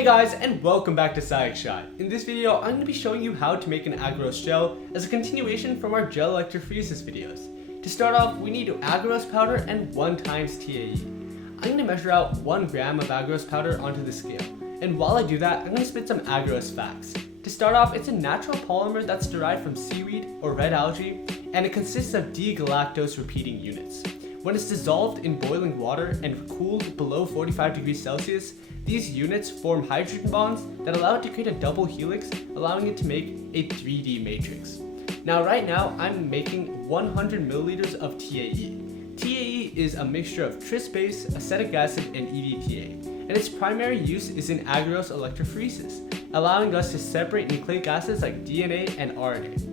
Hey guys, and welcome back to SciXShot. In this video, I'm going to be showing you how to make an agarose gel as a continuation from our gel electrophoresis videos. To start off, we need agarose powder and 1 times TAE. I'm going to measure out 1 gram of agarose powder onto the scale. And while I do that, I'm going to spit some agarose facts. To start off, it's a natural polymer that's derived from seaweed or red algae, and it consists of D-galactose repeating units. When it's dissolved in boiling water and cooled below 45 degrees Celsius, these units form hydrogen bonds that allow it to create a double helix, allowing it to make a 3D matrix. Now right now, I'm making 100 milliliters of TAE. TAE is a mixture of tris base, acetic acid, and EDTA, and its primary use is in agarose electrophoresis, allowing us to separate nucleic acids like DNA and RNA.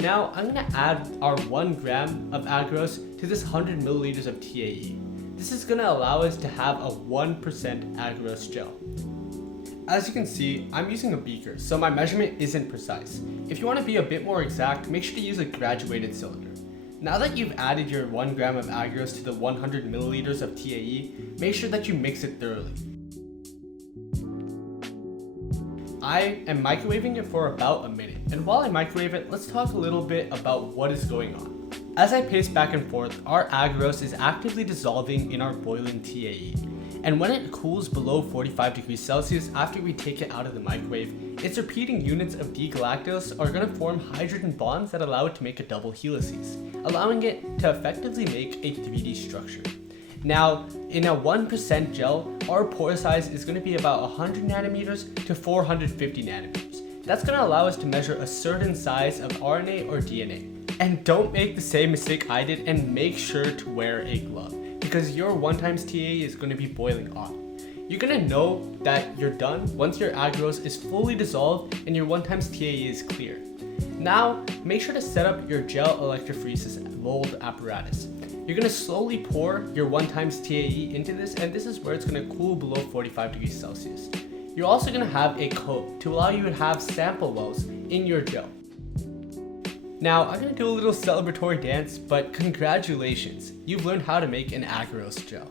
Now I'm going to add our 1 gram of agarose to this 100 milliliters of TAE. This is going to allow us to have a 1% agarose gel. As you can see, I'm using a beaker, so my measurement isn't precise. If you want to be a bit more exact, make sure to use a graduated cylinder. Now that you've added your 1 gram of agarose to the 100 milliliters of TAE, make sure that you mix it thoroughly. I am microwaving it for about a minute, and while I microwave it, let's talk a little bit about what is going on. As I pace back and forth, our agarose is actively dissolving in our boiling TAE, and when it cools below 45 degrees Celsius after we take it out of the microwave, its repeating units of D-galactose are going to form hydrogen bonds that allow it to make a double helices, allowing it to effectively make a 3D structure. Now, in a 1% gel, our pore size is going to be about 100 nanometers to 450 nanometers. That's going to allow us to measure a certain size of RNA or DNA. And don't make the same mistake I did and make sure to wear a glove, because your 1 times TAE is going to be boiling off. You're going to know that you're done once your agarose is fully dissolved and your 1 times TAE is clear. Now, make sure to set up your gel electrophoresis mold apparatus. You're going to slowly pour your 1 times TAE into this, and this is where it's going to cool below 45 degrees Celsius. You're also going to have a coat to allow you to have sample wells in your gel. Now, I'm going to do a little celebratory dance, but congratulations, you've learned how to make an agarose gel.